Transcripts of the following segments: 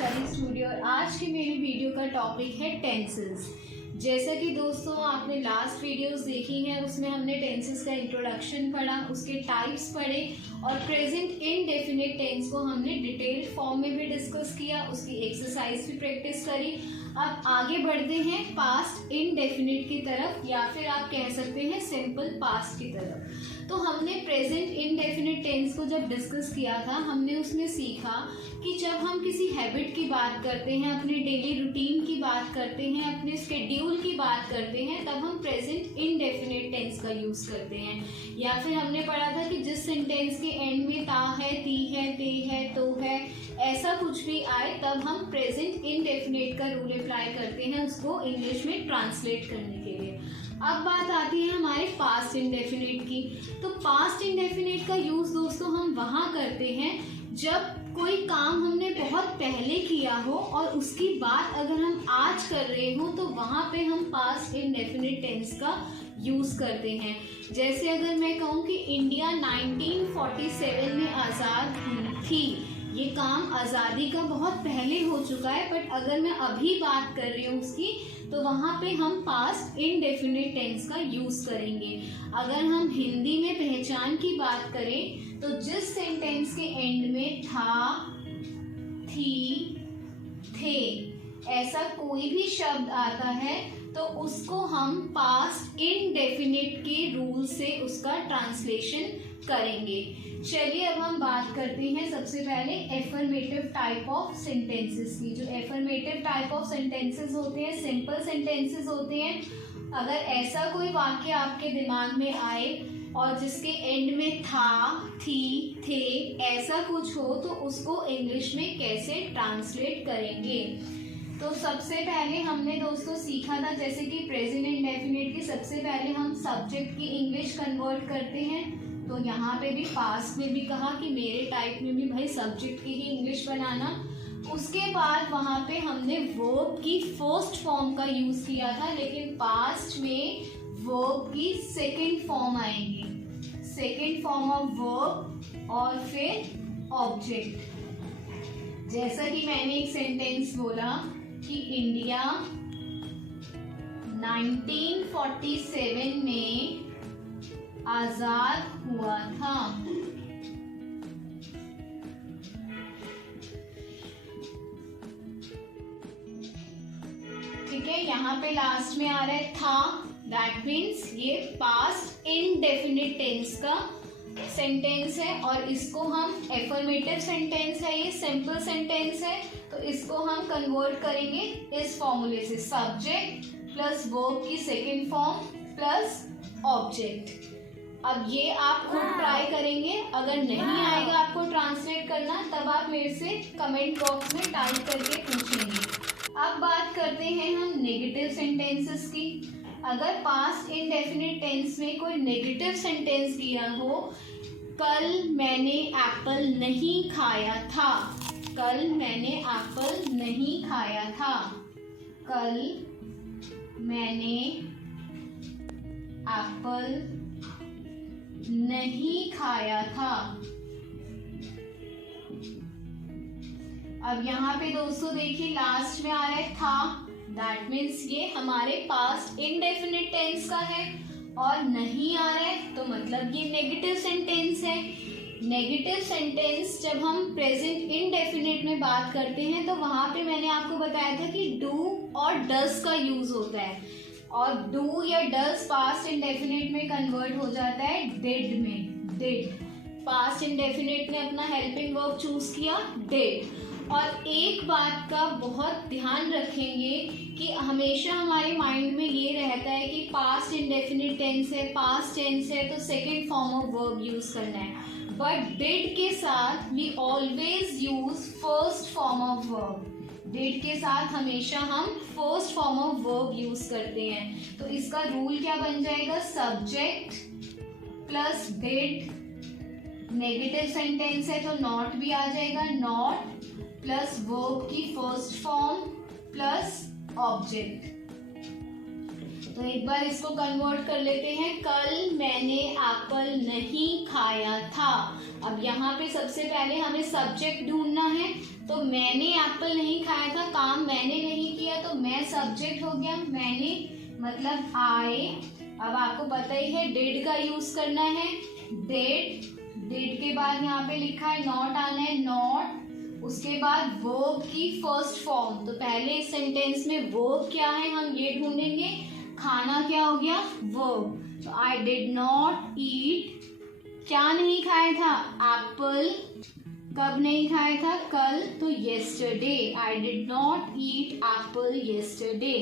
Study studio और आज की मेरी वीडियो का टॉपिक है टेंसेस। जैसा कि दोस्तों आपने लास्ट वीडियोस देखी हैं, उसमें हमने टेंसेस का इंट्रोडक्शन पढ़ा, उसके टाइप्स पढ़े और प्रेजेंट इनडेफिनिट टेंस को हमने डिटेल्ड फॉर्म में भी डिस्कस किया, उसकी एक्सरसाइज भी प्रैक्टिस करी। अब आगे बढ़ते हैं पास्ट इनडेफिनिट की तरफ, या फिर आप कह सकते हैं सिंपल पास्ट की तरफ। तो हमने प्रेजेंट इनडेफिनिट टेंस को जब डिस्कस किया था, हमने उसमें सीखा कि जब हम किसी हैबिट की बात करते हैं, अपने डेली रूटीन की बात करते हैं, अपने स्केड्यूल की बात करते हैं, तब हम प्रेजेंट इनडेफिनिट टेंस का यूज करते हैं। या फिर हमने पढ़ा था कि जिस सेंटेंस के एंड में ता है, ती है, ते है, तो है, ऐसा कुछ भी आए, तब हम प्रेजेंट इनडेफिनिट का रूल अप्लाई करते हैं उसको इंग्लिश में ट्रांसलेट करने के लिए। अब बात आती है हमारे पास्ट इंडेफिनिट की। तो पास्ट इंडेफिनिट का यूज दोस्तों हम वहाँ करते हैं जब कोई काम हमने बहुत पहले किया हो और उसकी बात अगर हम आज कर रहे हो, तो वहाँ पे हम पास्ट इंडेफिनिट टेंस का यूज करते हैं। जैसे अगर मैं कहूँ कि इंडिया 1947 में आज़ाद हुई थी, ये काम आज़ादी का बहुत पहले हो चुका है, बट अगर मैं अभी बात कर रही हूँ उसकी, तो वहाँ पे हम पास्ट इनडेफिनिट टेंस का यूज करेंगे। अगर हम हिंदी में पहचान की बात करें, तो जिस सेंटेंस के एंड में था, थी, थे ऐसा कोई भी शब्द आता है, तो उसको हम पास्ट इनडेफिनिट के रूल से उसका ट्रांसलेशन करेंगे। चलिए अब हम बात करते हैं सबसे पहले एफर्मेटिव टाइप ऑफ सेंटेंसेस की। जो एफर्मेटिव टाइप ऑफ सेंटेंसेस होते हैं, सिंपल सेंटेंसेस होते हैं। अगर ऐसा कोई वाक्य आपके दिमाग में आए और जिसके एंड में था, थी, थे ऐसा कुछ हो, तो उसको इंग्लिश में कैसे ट्रांसलेट करेंगे। तो सबसे पहले हमने दोस्तों सीखा था, जैसे कि प्रेजेंट इंडेफिनिट की सबसे पहले हम सब्जेक्ट की इंग्लिश कन्वर्ट करते हैं। तो यहाँ पे भी पास्ट में भी कहा कि मेरे टाइप में भी भाई सब्जेक्ट की ही इंग्लिश बनाना। उसके बाद वहाँ पे हमने वर्ब की फर्स्ट फॉर्म का यूज किया था, लेकिन पास्ट में वर्ब की सेकंड फॉर्म आएंगी, सेकंड फॉर्म ऑफ वर्ब और फिर ऑब्जेक्ट। जैसा कि मैंने एक सेंटेंस बोला कि इंडिया 1947 में आजाद हुआ था। ठीक है, यहाँ पे लास्ट में आ रहा है था, दैट मीन्स ये पास्ट इनडेफिनिट टेंस का सेंटेंस है और इसको हम एफर्मेटिव सेंटेंस है, ये सिंपल सेंटेंस है, तो इसको हम कन्वर्ट करेंगे इस फॉर्मूले से, सब्जेक्ट प्लस वर्ब की सेकंड फॉर्म प्लस ऑब्जेक्ट। अब ये आप खुद ट्राई करेंगे, अगर नहीं आएगा आपको ट्रांसलेट करना, तब आप मेरे से कमेंट बॉक्स में टाइप करके पूछेंगे। अब बात करते हैं हम नेगेटिव सेंटेंसेस की। अगर पास्ट इनडेफिनिट टेंस में कोई नेगेटिव सेंटेंस दिया हो, कल मैंने एप्पल नहीं खाया था, कल मैंने एप्पल नहीं खाया था, कल मैंने एप्पल नहीं खाया था। अब यहाँ पे दोस्तों देखिए लास्ट में आ रहा है था, दैट मीन्स ये हमारे पास्ट इनडेफिनिट टेंस का है, और नहीं आ रहा है तो मतलब ये नेगेटिव सेंटेंस है। नेगेटिव सेंटेंस जब हम प्रेजेंट इनडेफिनिट में बात करते हैं, तो वहां पे मैंने आपको बताया था कि डू और डज का यूज होता है, और डू या डज पास्ट इंडेफिनिट में कन्वर्ट हो जाता है डिड में, डिड। पास्ट इंडेफिनिट ने अपना हेल्पिंग वर्ब चूज किया, डिड। और एक बात का बहुत ध्यान रखेंगे कि हमेशा हमारे माइंड में ये रहता है कि पास्ट इंडेफिनिट टेंस है, पास्ट टेंस है, तो second form of verb use करना है, बट डिड के साथ we always use first form of verb. Did के साथ हमेशा हम first form of verb use करते हैं। तो इसका रूल क्या बन जाएगा, subject plus did, negative sentence है तो नॉट भी आ जाएगा, नॉट प्लस वर्ब की फर्स्ट फॉर्म प्लस ऑब्जेक्ट। तो एक बार इसको कन्वर्ट कर लेते हैं, कल मैंने एप्पल नहीं खाया था। अब यहाँ पे सबसे पहले हमें सब्जेक्ट ढूंढना है, तो मैंने एप्पल नहीं खाया था, काम मैंने नहीं किया, तो मैं सब्जेक्ट हो गया, मैंने मतलब आई। अब आपको पता ही है डिड का यूज करना है, डिड के बाद यहाँ पे लिखा है नॉट आना है, नॉट। उसके बाद वर्ब की फर्स्ट फॉर्म, तो पहले इस सेंटेंस में वर्ब क्या है हम ये ढूंढेंगे, खाना क्या हो गया, वर्ब। तो आई डिड नॉट ईट, क्या नहीं खाया था, एप्पल। कब नहीं खाया था, कल, तो yesterday. I did not eat Apple yesterday.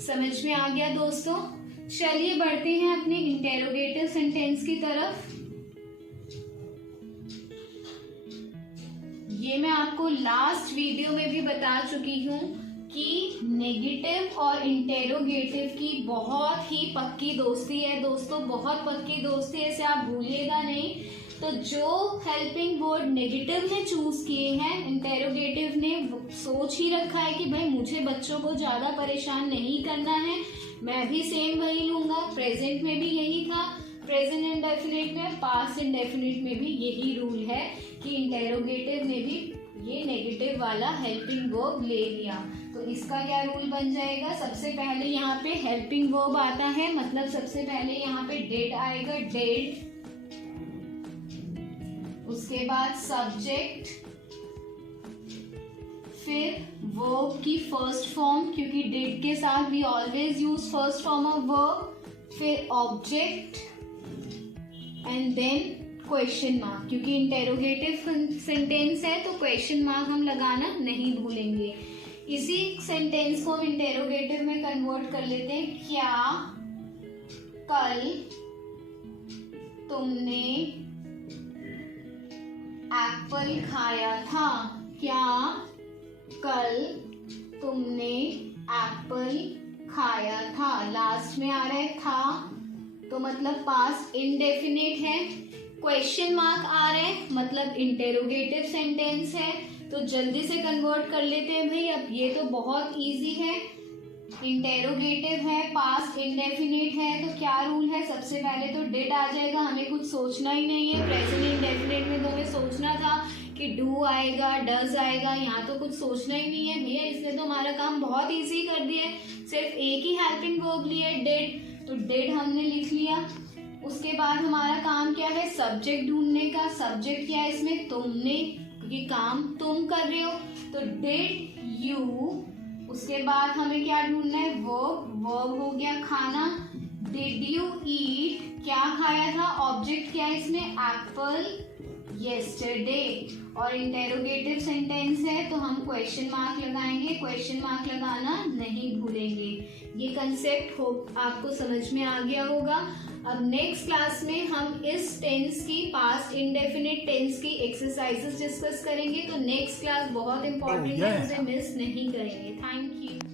समझ में आ गया दोस्तों। चलिए बढ़ते हैं अपने इंटेरोगेटिव सेंटेंस की तरफ। ये मैं आपको लास्ट वीडियो में भी बता चुकी हूँ कि नेगेटिव और इंटेरोगेटिव की बहुत ही पक्की दोस्ती है दोस्तों, बहुत पक्की दोस्ती है, इसे आप भूलिएगा नहीं। तो जो हेल्पिंग वर्ड नेगेटिव ने चूज किए हैं, इंटेरोगेटिव ने सोच ही रखा है कि भाई मुझे बच्चों को ज्यादा परेशान नहीं करना है, मैं भी सेम वही लूंगा। प्रेजेंट में भी यही था, प्रेजेंट इंडेफिनिट में, पास्ट इंडेफिनिट में भी यही रूल है कि इंटेरोगेटिव ने भी ये नेगेटिव वाला हेल्पिंग वर्ब ले लिया। तो इसका क्या रूल बन जाएगा, सबसे पहले यहाँ पे हेल्पिंग वर्ब आता है, मतलब सबसे पहले यहाँ पे डिड आएगा, डिड। उसके बाद सब्जेक्ट, फिर वर्ब की फर्स्ट फॉर्म, क्योंकि डिड के साथ we always use first form of verb, फिर object and then question mark, क्योंकि इंटेरोगेटिव सेंटेंस है तो क्वेश्चन मार्क हम लगाना नहीं भूलेंगे। इसी सेंटेंस को हम इंटेरोगेटिव में कन्वर्ट कर लेते हैं, क्या कल तुमने एप्पल खाया था, क्या कल तुमने एप्पल खाया था। लास्ट में आ रहा है था, तो मतलब पास्ट इंडेफिनिट है। क्वेश्चन मार्क आ रहा है, मतलब इंटेरोगेटिव सेंटेंस है। तो जल्दी से कन्वर्ट कर लेते हैं भाई। अब ये तो बहुत इजी है, इंटेरोगेटिव है, पास्ट इंडेफिनिट है, तो क्या रूल है, सबसे पहले तो डिड आ जाएगा, हमें कुछ सोचना ही नहीं है। प्रेजेंट इंडेफिनिट में तो हमें सोचना था कि डू आएगा, डज आएगा, यहाँ तो कुछ सोचना ही नहीं है भैया, इसने तो हमारा काम बहुत इजी कर दिया है। सिर्फ एक ही हेल्पिंग वर्ब लिया डिड, तो डिड हमने लिख लिया। उसके बाद हमारा काम क्या है, सब्जेक्ट ढूंढने का। सब्जेक्ट क्या है इसमें, तुमने, क्योंकि काम तुम कर रहे हो, तो डिड यू। उसके बाद हमें क्या ढूंढना है, वर्ब, वर्ब हो गया खाना। डिड यू ईट, क्या खाया था, ऑब्जेक्ट क्या है इसमें, एप्पल येस्टरडे। और इंटेरोगेटिव सेंटेंस है तो हम क्वेश्चन मार्क लगाएंगे, क्वेश्चन मार्क लगाना नहीं भूलेंगे। ये कंसेप्ट आपको समझ में आ गया होगा। अब नेक्स्ट क्लास में हम इस टेंस की, पास्ट इंडेफिनिट टेंस की एक्सरसाइजेस डिस्कस करेंगे। तो नेक्स्ट क्लास बहुत इंपॉर्टेंट है, उसे मिस नहीं करेंगे। Thank you.